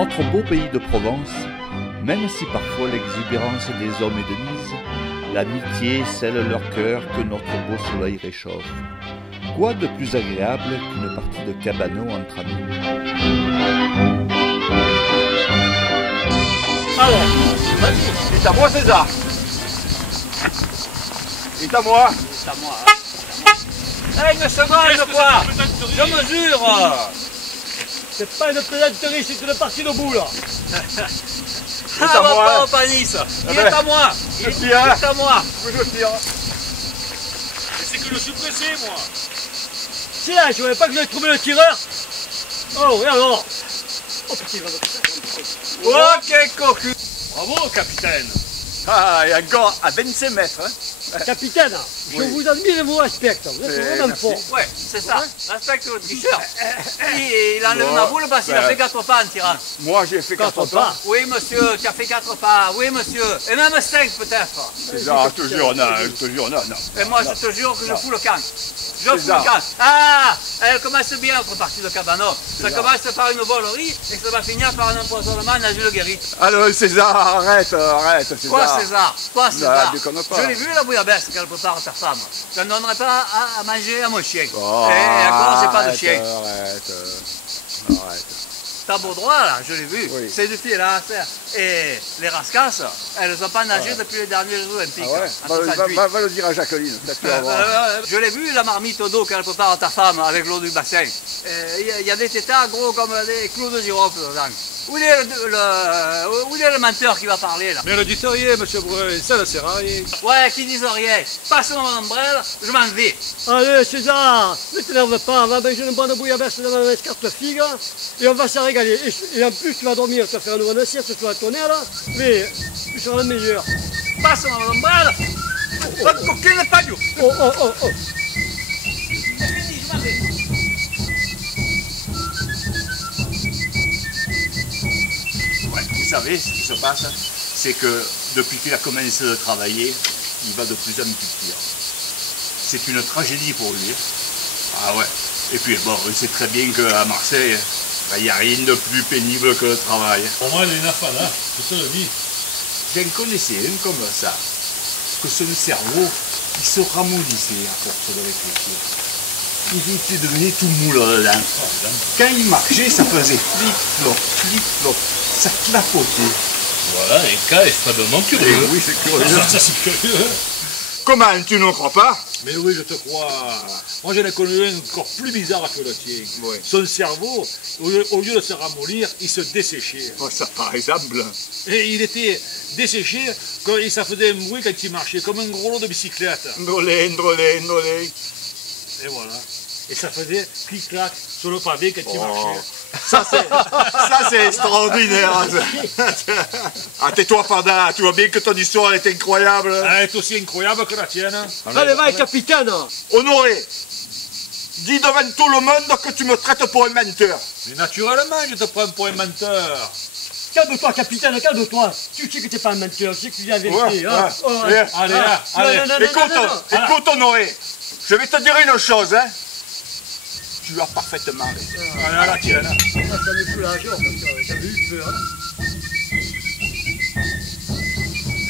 notre beau pays de Provence, même si parfois l'exubérance des hommes est de mise, l'amitié scelle leur cœur que notre beau soleil réchauffe. Quoi de plus agréable qu'une partie de cabanon entre amis? Alors, vas-y, c'est à moi César. C'est à moi. C'est à moi, hein. Hey, une seconde, quoi. Je mesure. C'est pas une plaisanterie, c'est une partie de bout là. Ah, à moi. pas au panis. Il est à moi. Il est à moi. Je tire. C'est que je suis pressé, moi. C'est là, je voulais pas que j'aille trouver le tireur. Oh, et alors? Oh putain, il va me... Oh, quel cocu. Bravo, capitaine. Ah, et encore à 25 mètres. Hein. Capitaine, je vous admire et vous respecte. Vous êtes vraiment merci. fort. Ouais, c'est ça. Respecte le tricheur. Il a enlevé ma boule parce qu'il a fait 4 pas en tirant. Moi j'ai fait 4 Quatre pas. pas. Oui, monsieur, tu as fait 4 pas. Oui, monsieur. Et même 5 peut-être. César, je te jure, non. Et moi, je te jure que je fous le camp. Je fous ça. le camp. Ah, elle commence bien notre partie de cabanon. Ça commence par une volerie et ça va finir par un empoisonnement dans une guérite. Alors César, arrête César. Quoi, César? Quoi, César? déconne pas. Je l'ai vu la bouillabaisse qu'elle prépare à ta femme. Je ne donnerai pas à manger à mon chien. Oh, Et encore, j'ai pas de chien. Arrête. T'as beau droit là, je l'ai vu. Oui. C'est du fil là à faire. Et les rascasses, elles n'ont pas nagé depuis les derniers Jeux Olympiques. Ah ouais, en 68. va le dire à Jacqueline. peut-être tu vas voir. Je l'ai vu la marmite d'eau qu'elle prépare à ta femme avec l'eau du bassin. Il y a des tétards gros comme des clous de girofle dedans. Où est le menteur qui va parler là? Mais ne dites rien, monsieur Breuil, ça ne sert à rien. Ouais, qui disent rien. Passe mon ombrelle, je m'en vais. Allez, César, ne t'énerve pas, on va manger une bonne bouillabaisse dans la carte figue et on va se régaler. Et en plus, tu vas dormir, tu vas faire une bonne sieste, tu vas tourner là, mais tu seras le meilleur. Passe mon ombrelle. La coquine n'est pas dure. Oh. C'est fini, je m'en vais. Ouais, vous savez, ce qui se passe, c'est que depuis qu'il a commencé de travailler, il va de plus en plus pire. C'est une tragédie pour lui. Ah ouais. Et puis bon, il sait très bien qu'à Marseille, il n'y a rien de plus pénible que le travail. Pour moi, il est une affaire, hein, je te le dis. J'en connaissais un comme ça, que son cerveau, il se ramollissait à force de réfléchir. Il était devenu tout mou là-dedans. Quand il marchait, ça faisait flip-flop, ça clapotait. Voilà, un cas extrêmement curieux. Oui, c'est curieux. Ça, c'est curieux. Comment, tu ne crois pas? Mais oui, je te crois. Moi, j'en ai connu un encore plus bizarre que le tien. Oui. Son cerveau, au lieu de se ramollir, il se desséchait. Oh, ça par exemple. Et il était desséché, ça faisait un bruit quand il marchait, comme un gros lot de bicyclette. Drôlé. Et voilà. Et ça faisait clic-clac sur le pavé quand il marchait. Ça c'est extraordinaire. Ah, tais-toi, Fada, tu vois bien que ton histoire est incroyable. Elle est aussi incroyable que la tienne. Allez, va, capitaine. Honoré, dis devant tout le monde que tu me traites pour un menteur. Mais naturellement, je te prends pour un menteur. Calme-toi, capitaine, calme-toi. Tu sais que t'es pas un menteur, tu sais que tu dis la vérité. Ouais, hein. ouais. Oh, Allez, allez. Non. Écoute, Honoré, je vais te dire une chose, hein. Tu as parfaitement raison. Voilà la tienne. Ça me fout la joie, parce que j'avais eu peur. Hein.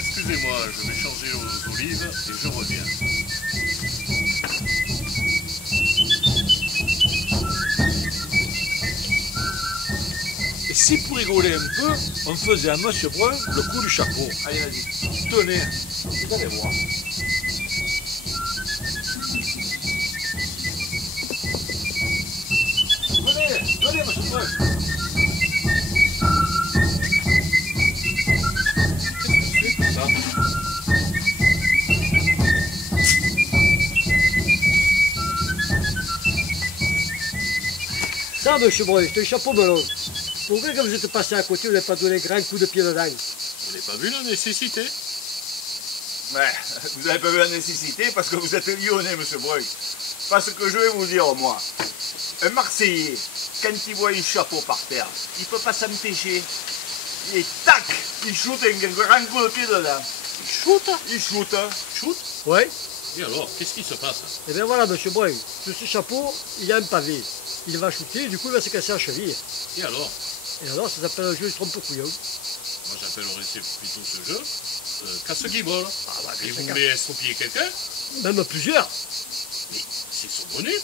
Excusez-moi, je vais changer aux olives et je reviens. Et si pour rigoler un peu, on faisait à Monsieur Brun le coup du chapeau. Allez, vas-y. Tenez, vous allez voir. Venez, Monsieur Brun. Ça, monsieur Breuil, c'est un chapeau melon. Pourquoi quand vous êtes passé à côté, vous n'avez pas donné un grand coup de pied dedans? Vous n'avez pas vu la nécessité? Ouais, vous n'avez pas vu la nécessité parce que vous êtes lyonnais, monsieur Breuil. Parce que je vais vous dire, moi, un Marseillais, quand il voit un chapeau par terre, il ne peut pas s'empêcher. Et tac, il shoot un grand coup de pied dedans. Il shoot. Oui. Et alors, qu'est-ce qui se passe? Et bien voilà, monsieur Breuil, sur ce chapeau, il y a un pavé. Il va shooter, du coup, il va se casser la cheville. Et alors? Et alors, ça s'appelle un jeu de trompe-couillon. Moi j'appellerais plutôt ce jeu casse-guibole. Ah, bah, Et vous c'est voulez estropier quelqu'un, même plusieurs. mais c'est saugrenu.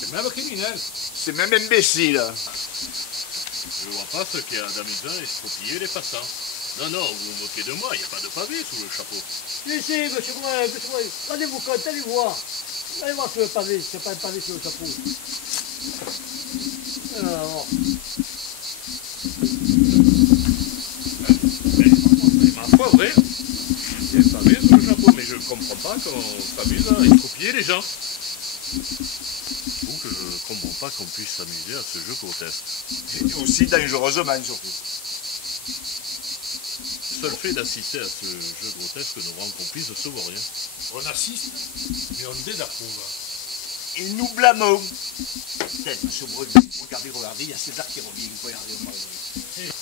C'est même criminel. C'est même imbécile. Je vois pas ce qu'il y a d'amusant à estropier les passants. Non, non, vous vous moquez de moi, il n'y a pas de pavé sous le chapeau. Si, monsieur Breuil, rendez-vous compte, allez voir. Allez voir sur le pavé, c'est pas un pavé sur le chapeau. Alors, Mais ma foi, vrai, il y a un pavé sous le chapeau, mais je ne comprends pas qu'on s'amuse à estropier les gens. Donc je ne comprends pas qu'on puisse s'amuser à ce jeu grotesque. Et aussi dangereusement, surtout. Le seul fait d'assister à ce jeu grotesque nous rend complices de ce vaut rien. On assiste, mais on désapprouve. Et nous blâmons. Peut-être, monsieur Breuil, regardez, il y a César qui revient. Regardez, on va revenir.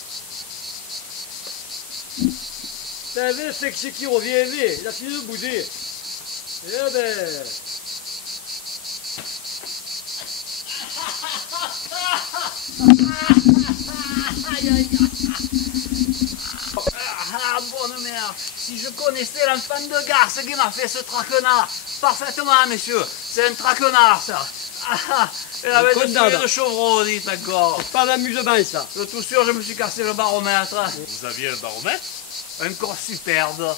vous savez, c'est que c'est qui revient, lui, il a fini de bouder. Eh ben... Ah, bonne mère, si je connaissais l'enfant de garce qui m'a fait ce traquenard, parfaitement, messieurs, c'est un traquenard, ça. Il avait des souliers de chevreau, dites encore. C'est pas d'amusement, ça. De tout sûr, je me suis cassé le baromètre. Vous aviez un baromètre? Un corps superbe.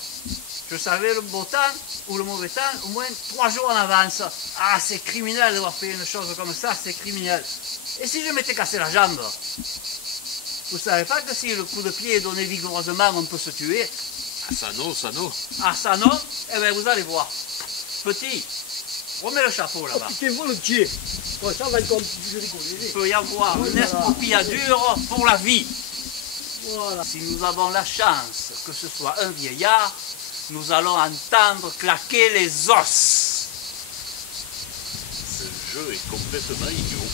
Je savais le beau temps ou le mauvais temps au moins 3 jours en avance. Ah, c'est criminel d'avoir fait une chose comme ça, c'est criminel. Et si je m'étais cassé la jambe? Vous savez pas que si le coup de pied est donné vigoureusement, on peut se tuer? Ah, ça non, ça non. Ah, ça non? Eh bien, vous allez voir. Petit, remets le chapeau Oh, là-bas. putain, volontiers. Bon, ça, on va encore un petit peu rigoler. Il peut y avoir une estropiadure pour la vie. Voilà. Si nous avons la chance que ce soit un vieillard, nous allons entendre claquer les os. Ce jeu est complètement idiot.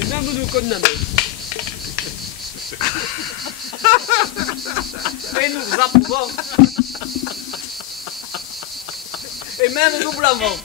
Et même nous condamnons. Et nous approuvons. Et même nous blâmons.